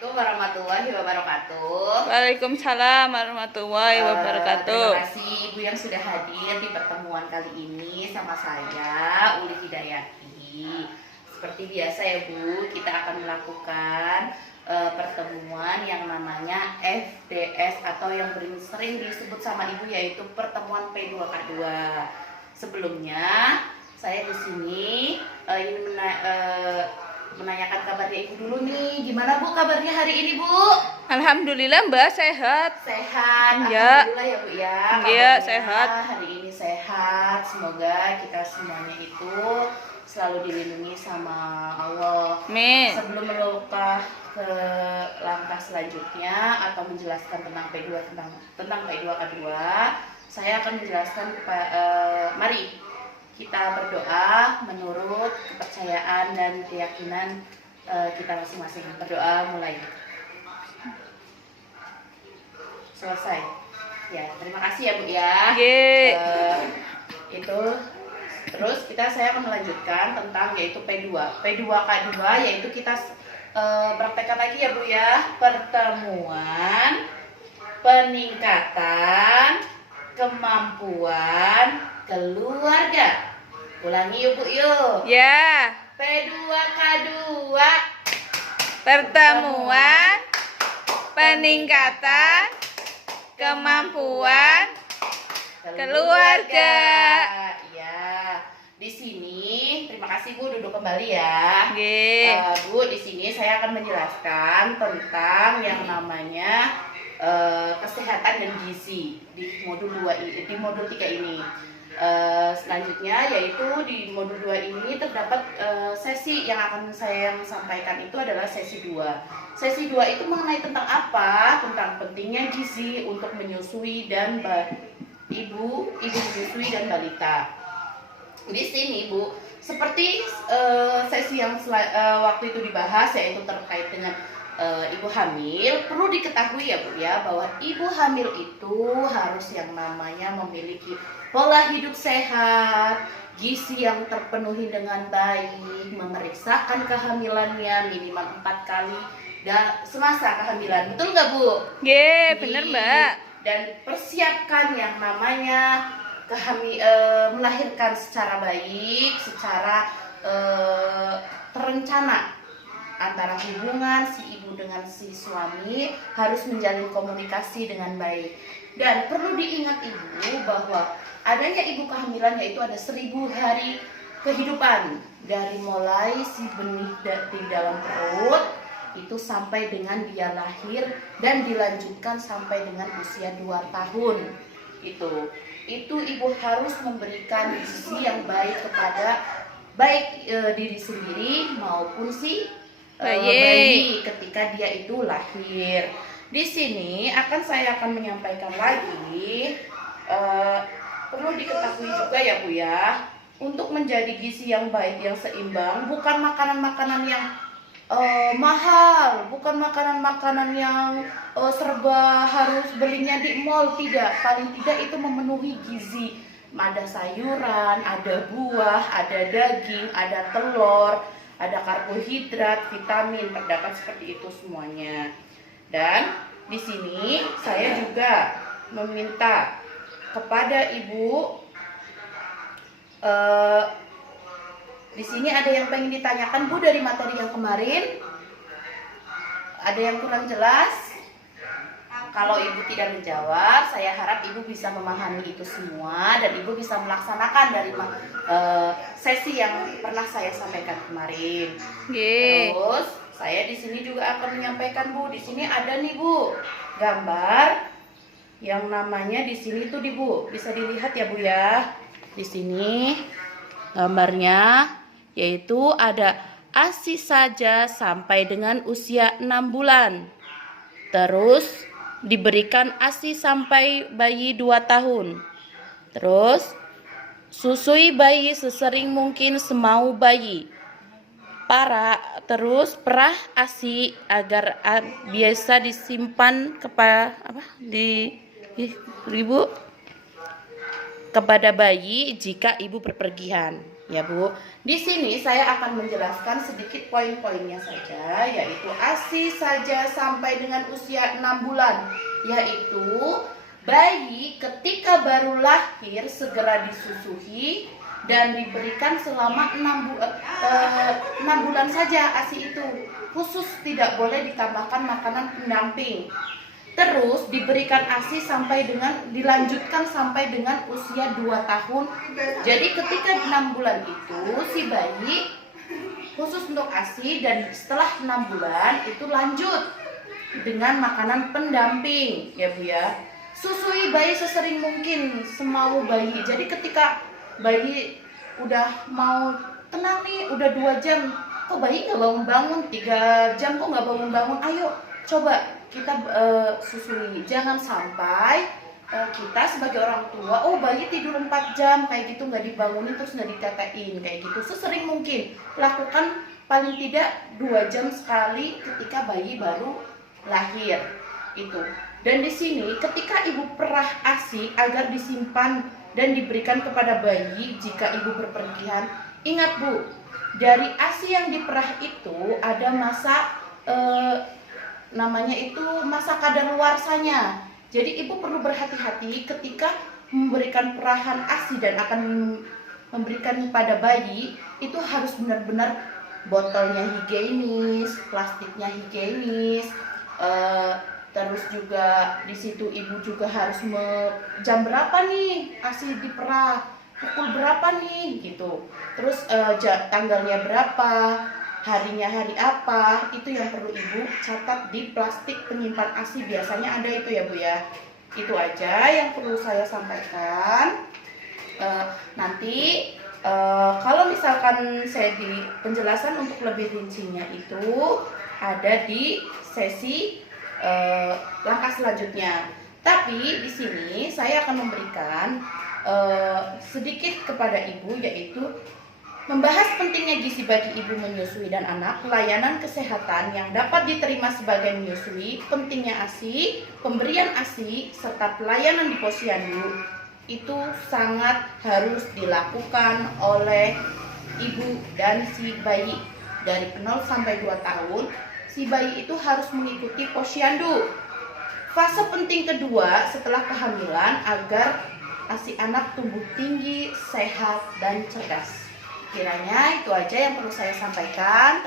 Assalamualaikum warahmatullahi wabarakatuh. Waalaikumsalam warahmatullahi wabarakatuh. Terima kasih Ibu yang sudah hadir di pertemuan kali ini sama saya, Uli Hidayati. Seperti biasa ya Bu, kita akan melakukan pertemuan yang namanya FDS atau yang sering disebut sama Ibu yaitu pertemuan P2K2. Sebelumnya saya di sini ingin menanyakan kabarnya Ibu dulu nih. Gimana Bu kabarnya hari ini Bu? Alhamdulillah Mbak sehat. Sehat. Ya. Alhamdulillah ya Bu ya. Iya, Kabarnya sehat. Hari ini sehat. Semoga kita semuanya itu selalu dilindungi sama Allah. Amin. Sebelum melangkah ke langkah selanjutnya atau menjelaskan tentang P2K2, saya akan menjelaskan mari kita berdoa menurut kepercayaan dan keyakinan kita masing-masing. Berdoa mulai. Selesai. Ya, terima kasih ya Bu ya. Itu terus saya akan melanjutkan tentang yaitu P2K2 yaitu kita praktekkan lagi ya Bu ya. Pertemuan peningkatan kemampuan keluarga. Ulangi yuk Bu yuk. Ya. P2K2 Pertemuan peningkatan kemampuan keluarga. Ya. Di sini terima kasih Bu, duduk kembali ya. Bu, di sini saya akan menjelaskan tentang yang namanya kesehatan dan gizi di modul 3 ini. Selanjutnya yaitu di modul 2 ini terdapat sesi yang akan saya sampaikan itu adalah sesi 2. Sesi 2 itu mengenai tentang apa? Tentang pentingnya gizi untuk menyusui dan ibu menyusui dan balita. Di sini Bu, seperti sesi yang waktu itu dibahas yaitu terkait dengan ibu hamil, perlu diketahui ya Bu ya bahwa ibu hamil itu harus yang namanya memiliki pola hidup sehat, gizi yang terpenuhi dengan baik, memeriksakan kehamilannya minimal 4 kali semasa kehamilan. Betul nggak Bu? Bener Mbak. Dan persiapkan yang namanya melahirkan secara baik, secara terencana. Antara hubungan si ibu dengan si suami harus menjalin komunikasi dengan baik. Dan perlu diingat Ibu bahwa adanya ibu kehamilan yaitu ada 1000 hari kehidupan. Dari mulai si benih di dalam perut itu sampai dengan dia lahir dan dilanjutkan sampai dengan usia 2 tahun. Itu ibu harus memberikan gizi yang baik kepada diri sendiri maupun si bayi ketika dia itu lahir. Di sini saya akan menyampaikan lagi perlu diketahui juga ya Bu ya, untuk menjadi gizi yang baik yang seimbang bukan makanan-makanan yang mahal, bukan makanan-makanan yang serba harus belinya di mall, tidak. Paling tidak itu memenuhi gizi. Ada sayuran, ada buah, ada daging, ada telur, ada karbohidrat, vitamin, terdapat seperti itu semuanya. Dan di sini saya juga meminta kepada Ibu, di sini ada yang pengen ditanyakan Bu dari materi yang kemarin? Ada yang kurang jelas? Kalau Ibu tidak menjawab, saya harap Ibu bisa memahami itu semua dan Ibu bisa melaksanakan dari sesi yang pernah saya sampaikan kemarin. Terus saya di sini juga akan menyampaikan Bu, di sini ada nih Bu gambar yang namanya di sini tuh Bu, bisa dilihat ya Bu ya. Di sini gambarnya yaitu ada ASI saja sampai dengan usia 6 bulan. Terus diberikan ASI sampai bayi 2 tahun. Terus susui bayi sesering mungkin semau bayi. Terus perah ASI agar biasa disimpan kepada bayi jika ibu berpergian. Ya Bu, di sini saya akan menjelaskan sedikit poin-poinnya saja, yaitu ASI saja sampai dengan usia 6 bulan, yaitu bayi ketika baru lahir segera disusui dan diberikan selama 6 bulan saja ASI itu, khusus tidak boleh ditambahkan makanan pendamping. Terus diberikan ASI dilanjutkan sampai dengan usia 2 tahun. Jadi ketika 6 bulan itu si bayi khusus untuk ASI, dan setelah 6 bulan itu lanjut dengan makanan pendamping ya Bu ya. Susui bayi sesering mungkin, semau bayi. Jadi ketika bayi udah mau tenang nih, udah 2 jam, kok bayi nggak bangun-bangun, 3 jam kok nggak bangun-bangun, ayo coba kita susui. Jangan sampai kita sebagai orang tua, oh bayi tidur 4 jam kayak gitu, nggak dibangunin terus nggak ditetein kayak gitu. Sesering mungkin lakukan paling tidak 2 jam sekali ketika bayi baru lahir itu. Dan di sini ketika ibu perah ASI agar disimpan dan diberikan kepada bayi jika ibu berpergian. Ingat Bu, dari ASI yang diperah itu ada masa namanya itu masa kadaluarsanya. Jadi ibu perlu berhati-hati ketika memberikan perahan ASI dan akan memberikan pada bayi, itu harus benar-benar botolnya higienis, plastiknya higienis, terus juga di situ ibu juga harus jam berapa nih ASI diperah, pukul berapa nih gitu, terus tanggalnya berapa, harinya hari apa, itu yang perlu ibu catat di plastik penyimpan ASI, biasanya ada itu ya Bu ya. Itu aja yang perlu saya sampaikan. Nanti kalau misalkan saya di penjelasan untuk lebih rincinya itu ada di sesi langkah selanjutnya. Tapi di sini saya akan memberikan sedikit kepada ibu, yaitu membahas pentingnya gizi bagi ibu menyusui dan anak, pelayanan kesehatan yang dapat diterima sebagai menyusui, pentingnya ASI, pemberian ASI, serta pelayanan di posyandu. Itu sangat harus dilakukan oleh ibu dan si bayi. Dari 0 sampai 2 tahun, si bayi itu harus mengikuti posyandu. Fase penting kedua setelah kehamilan agar ASI anak tumbuh tinggi, sehat, dan cerdas. Kiranya itu aja yang perlu saya sampaikan.